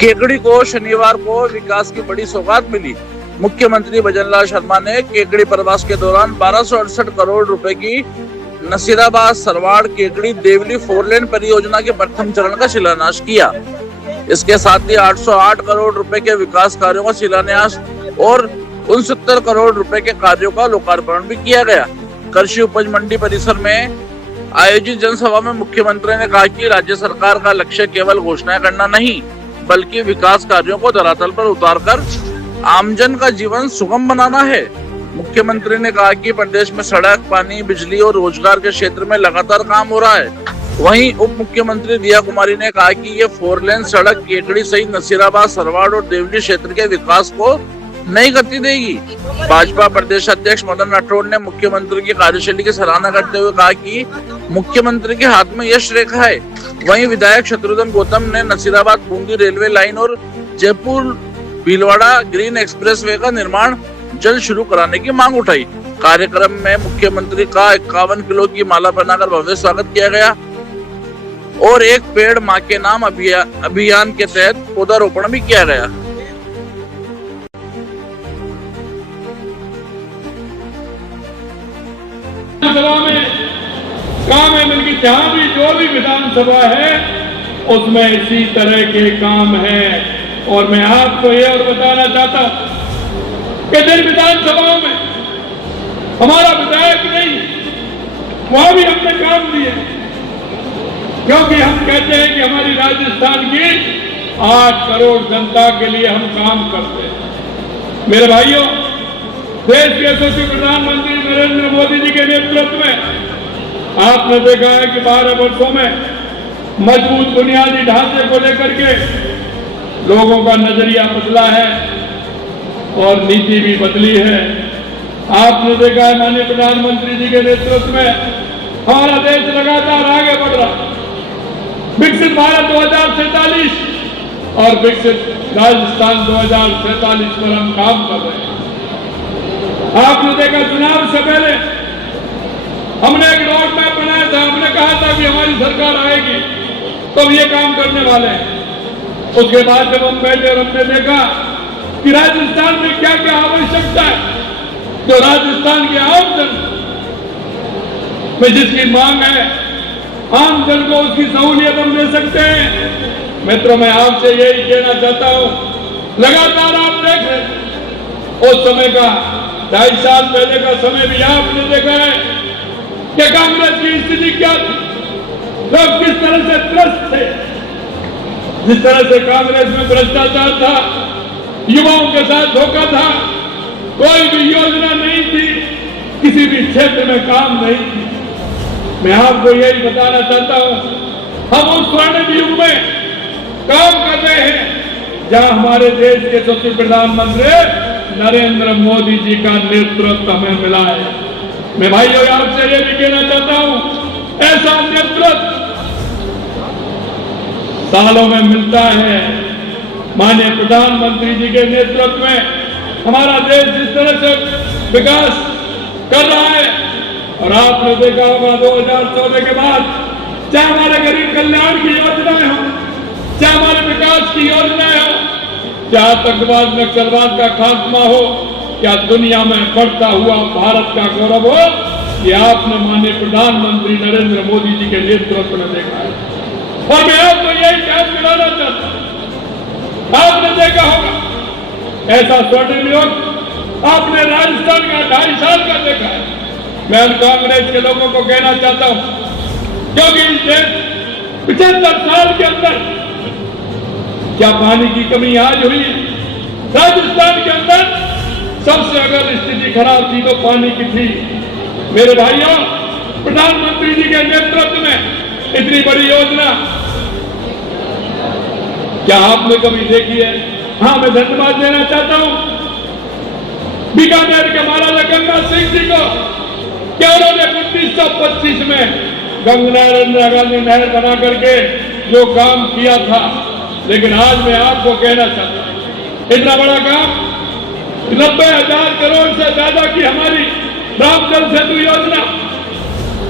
केकड़ी को शनिवार को विकास की बड़ी सौगात मिली। मुख्यमंत्री भजनलाल शर्मा ने केकड़ी प्रवास के दौरान 1268 करोड़ रुपए की नसीराबाद सरवाड़ केकड़ी देवली 4 लेन परियोजना के प्रथम चरण का शिलान्यास किया। इसके साथ ही 808 करोड़ रुपए के विकास कार्यों का शिलान्यास और 69 करोड़ रुपए के कार्यों का लोकार्पण भी किया गया। कृषि उपज मंडी परिसर में आयोजित जनसभा में मुख्यमंत्री ने कहा कि राज्य सरकार का लक्ष्य केवल घोषणाएं करना नहीं, बल्कि विकास कार्यों को धरातल पर उतारकर आमजन का जीवन सुगम बनाना है। मुख्यमंत्री ने कहा कि प्रदेश में सड़क, पानी, बिजली और रोजगार के क्षेत्र में लगातार काम हो रहा है। वहीं उप मुख्यमंत्री दिया कुमारी ने कहा कि ये 4 लेन सड़क केकड़ी सहित नसीराबाद, सरवाड़ और देवली क्षेत्र के विकास को नई गति देगी। भाजपा प्रदेश अध्यक्ष मदन राठौड़ ने मुख्यमंत्री की कार्यशैली की सराहना करते हुए कहा कि मुख्यमंत्री के हाथ में यश रेखा है। वहीं विधायक शत्रुघ्न गौतम ने नसीराबाद बूंदी रेलवे लाइन और जयपुर भीलवाड़ा ग्रीन एक्सप्रेसवे का निर्माण जल्द शुरू कराने की मांग उठाई। कार्यक्रम में मुख्यमंत्री का 51 किलो की माला पहनाकर भव्य स्वागत किया गया और एक पेड़ मां के नाम अभियान के तहत पौधारोपण भी किया गया। विधानसभा में काम है, मिलकर जहां भी जो भी विधानसभा है उसमें इसी तरह के काम है। और मैं आपको ये और बताना चाहता हूं कि जिन विधानसभाओं में हमारा विधायक नहीं, वहां भी हमने काम दिए, क्योंकि हम कहते हैं कि हमारी राजस्थान की 8 करोड़ जनता के लिए हम काम करते हैं। मेरे भाइयों, देश के यशस्वी प्रधानमंत्री नरेंद्र मोदी जी के नेतृत्व में आपने देखा है कि 12 वर्षों में मजबूत बुनियादी ढांचे को लेकर के लोगों का नजरिया बदला है और नीति भी बदली है। आपने देखा है माननीय प्रधानमंत्री जी के नेतृत्व में हमारा देश लगातार आगे बढ़ रहा है। विकसित भारत 2047 और विकसित राजस्थान 2047 पर हम काम कर रहे हैं। आपने देखा चुनाव से पहले हमने एक रोड मैप बनाया था। हमने कहा था कि हमारी सरकार आएगी तो हम ये काम करने वाले हैं। उसके बाद जब हम बैठे और हमने देखा कि राजस्थान में क्या क्या आवश्यकता है, जो राजस्थान के आम जन में जिसकी मांग है, आम जन को उसकी सहूलियत हम दे सकते हैं। मित्रों, मैं आपसे यही कहना चाहता हूं, लगातार आप देख रहे उस समय का 2.5 साल पहले का समय भी आपने देखा है कि कांग्रेस की स्थिति क्या थी, लोग किस तरह से त्रस्त थे। जिस तरह से कांग्रेस में भ्रष्टाचार था, युवाओं के साथ धोखा था, कोई भी योजना नहीं थी, किसी भी क्षेत्र में काम नहीं थी। मैं आपको यही बताना चाहता हूं, हम उस स्वर्णिम युग में काम कर रहे हैं जहां हमारे देश के यशस्वी प्रधानमंत्री नरेंद्र मोदी जी का नेतृत्व हमें मिला है। मैं भाइयों आपसे ये भी कहना चाहता हूं, ऐसा नेतृत्व सालों में मिलता है। माननीय प्रधानमंत्री जी के नेतृत्व में हमारा देश जिस तरह से विकास कर रहा है, और आपने देखा होगा 2014 के बाद, चाहे हमारे गरीब कल्याण की योजनाएं हो, चाहे हमारे विकास की योजनाएं हो, चाहे आतंकवाद नक्सलवाद का खात्मा हो, क्या दुनिया में बढ़ता हुआ भारत का गौरव हो, ये आपने माननीय प्रधानमंत्री नरेंद्र मोदी जी के नेतृत्व में देखा है। और मैं आपको यही याद दिलाना चाहता हूं, आपने देखा होगा ऐसा स्वर्णिम युग आपने राजस्थान का 2.5 साल का देखा है। मैं कांग्रेस के लोगों को कहना चाहता हूं, क्योंकि इस देश 75 साल के अंदर क्या पानी की कमी आज हुई? राजस्थान के अंदर सबसे अगर स्थिति खराब थी तो पानी की थी। मेरे भाइयों, प्रधानमंत्री जी के नेतृत्व में इतनी बड़ी योजना क्या आपने कभी देखी है? हाँ, मैं धन्यवाद देना चाहता हूं बीकानेर के महाराजा गंगा सिंह जी को, क्या उन्होंने 1925 में गंगा इंदिरा गांधी नहर बना करके जो काम किया था। लेकिन आज मैं आपको कहना चाहता हूं, इतना बड़ा काम 90,000 करोड़ से ज्यादा की हमारी राम जल सेतु योजना,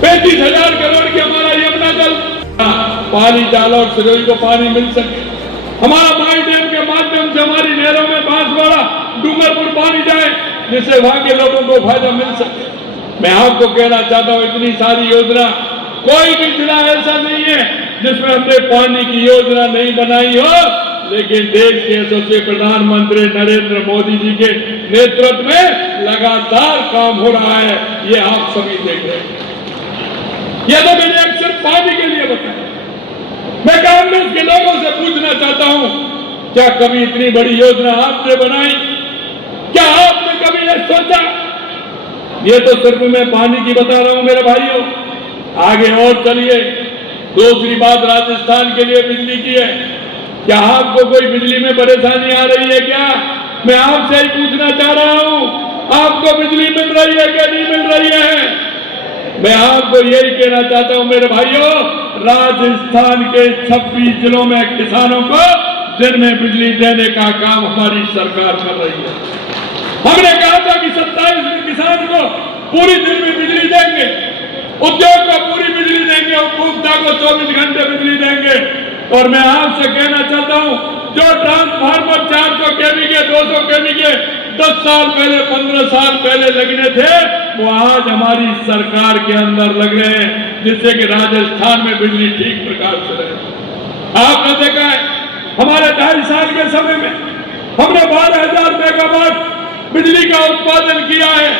35,000 करोड़ की हमारा यमुना जल पानी डालो, सिरोही को पानी मिल सके, हमारा माई डैम के माध्यम से हमारी नहरों में बांसवाड़ा डूंगरपुर पानी जाए, जिससे वहां के लोगों को फायदा मिल सके। मैं आपको कहना चाहता हूं, इतनी सारी योजना, कोई भी जिला ऐसा नहीं है जिसमें हमने पानी की योजना नहीं बनाई हो। लेकिन देश के यशस्वी प्रधानमंत्री नरेंद्र मोदी जी के नेतृत्व में लगातार काम हो रहा है, ये आप सभी देख रहे हैं। यह तो मैंने अक्सर पानी के लिए बताया। मैं कांग्रेस के लोगों से पूछना चाहता हूं, क्या कभी इतनी बड़ी योजना आपने बनाई? क्या आपने कभी यह सोचा? ये तो सिर्फ मैं पानी की बता रहा हूं मेरे भाइयों, आगे और चलिए। दूसरी बात राजस्थान के लिए बिजली की है। क्या आपको कोई बिजली में परेशानी आ रही है क्या? मैं आपसे ही पूछना चाह रहा हूं, आपको बिजली मिल रही है क्या नहीं मिल रही है? मैं आपको यही कहना चाहता हूं मेरे भाइयों, राजस्थान के 26 जिलों में किसानों को दिन में बिजली देने का काम हमारी सरकार कर रही है। हमने कहा था कि 27 में किसान को पूरी दिन में बिजली देंगे, उद्योग को पूरी बिजली देंगे, उपभोक्ता को 24 घंटे बिजली देंगे। और मैं आपसे कहना चाहता हूं, जो ट्रांसफार्मर 400 केवी के, 200 केवी के 10 साल पहले, 15 साल पहले लगने थे, वो आज हमारी सरकार के अंदर लग रहे हैं, जिससे कि राजस्थान में बिजली ठीक प्रकार से रहे। आपने देखा है, हमारे 2.5 साल के समय में हमने 12,000 मेगावाट बिजली का उत्पादन किया है,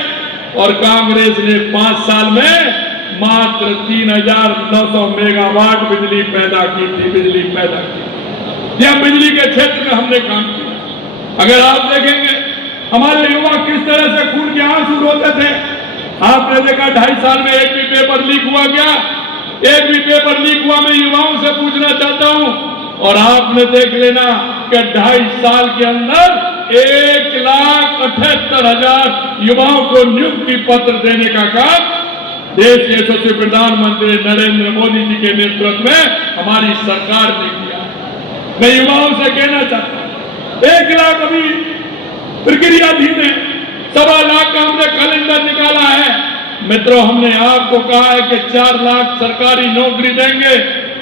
और कांग्रेस ने 5 साल में मात्र 3,900 मेगावाट बिजली पैदा की थी। बिजली पैदा की, यह बिजली के क्षेत्र में हमने काम किया। अगर आप देखेंगे हमारे युवा किस तरह से खून के आंसू रोते थे, आपने देखा 2.5 साल में एक भी पेपर लीक हुआ क्या? एक भी पेपर लीक हुआ? मैं युवाओं से पूछना चाहता हूं, और आपने देख लेना कि 2.5 साल के अंदर 1,78,000 युवाओं को नियुक्ति पत्र देने का काम देश के यशस्वी प्रधानमंत्री नरेंद्र मोदी जी के नेतृत्व में हमारी सरकार ने किया। मैं युवाओं से कहना चाहता हूं, 1 लाख अभी प्रक्रियाधीन है, 1.25 लाख का हमने कैलेंडर निकाला है। मित्रों, हमने आपको कहा है कि 4 लाख सरकारी नौकरी देंगे,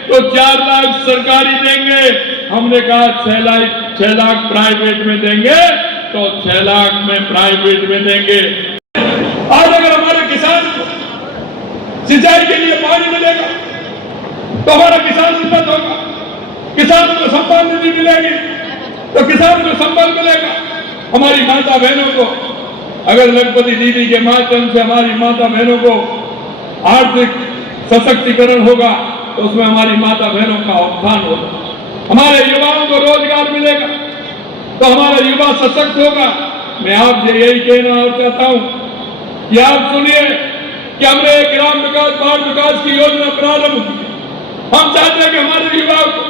तो 4 लाख सरकारी देंगे। हमने कहा 6 लाख प्राइवेट में देंगे, तो 6 लाख में प्राइवेट में देंगे। आज अगर हमारे किसान को सिंचाई के लिए पानी मिलेगा तो हमारा किसान उन्नत होगा, किसान को सम्मान निधि मिलेगी तो किसान को संबल मिलेगा। हमारी माता बहनों को अगर लखपति दीदी के माध्यम से हमारी माता बहनों को आर्थिक सशक्तिकरण होगा, तो उसमें हमारी माता बहनों का उत्थान होगा। हमारे युवाओं को रोजगार मिलेगा तो हमारा युवा सशक्त होगा। मैं आपसे यही कहना चाहता हूं कि आप सुनिए कि हमने एक ग्राम विकास, बाढ़ विकास की योजना प्रारंभ की। हम चाहते हैं कि हमारे युवाओं को,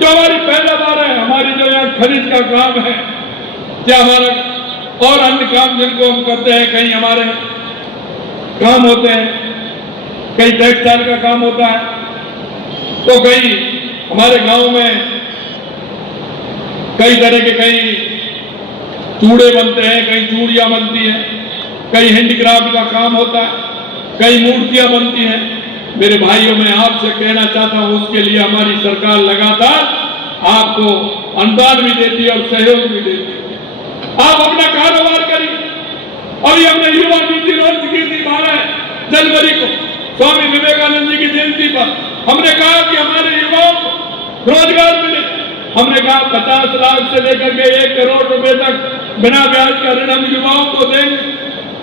जो हमारी पैदावार है, हमारी जो यहाँ खनिज का काम है, क्या हमारा और अन्य काम जिनको हम करते हैं, कहीं हमारे काम होते हैं, कहीं टेक्सटाइल का काम होता है, तो कहीं हमारे गांव में कई तरह के, कहीं चूड़े बनते हैं, कहीं चूड़ियां बनती हैं, कहीं हैंडीक्राफ्ट का काम होता है, कई मूर्तियां बनती हैं। मेरे भाइयों, मैं आपसे कहना चाहता हूं, उसके लिए हमारी सरकार लगातार आपको अनुदान भी देती है और सहयोग भी देती है। आप अपना कारोबार करिए। अभी हमने युवा नीति लॉन्च की थी 12 जनवरी को, स्वामी विवेकानंद जी की जयंती पर। हमने कहा कि हमारे युवाओं को रोजगार मिले। हमने कहा 50 लाख से लेकर के 1 करोड़ रुपए तक बिना ब्याज का ऋण हम युवाओं को देंगे।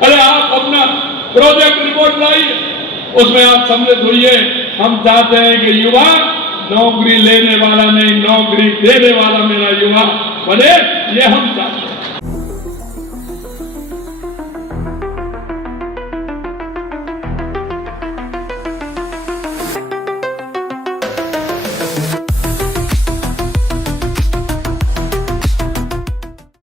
अरे आप अपना प्रोजेक्ट रिपोर्ट लाइए, उसमें आप सम्मिलित होइए। हम चाहते हैं कि युवा नौकरी लेने वाला नहीं, नौकरी देने वाला मेरा युवा बने, ये हम चाहते हैं।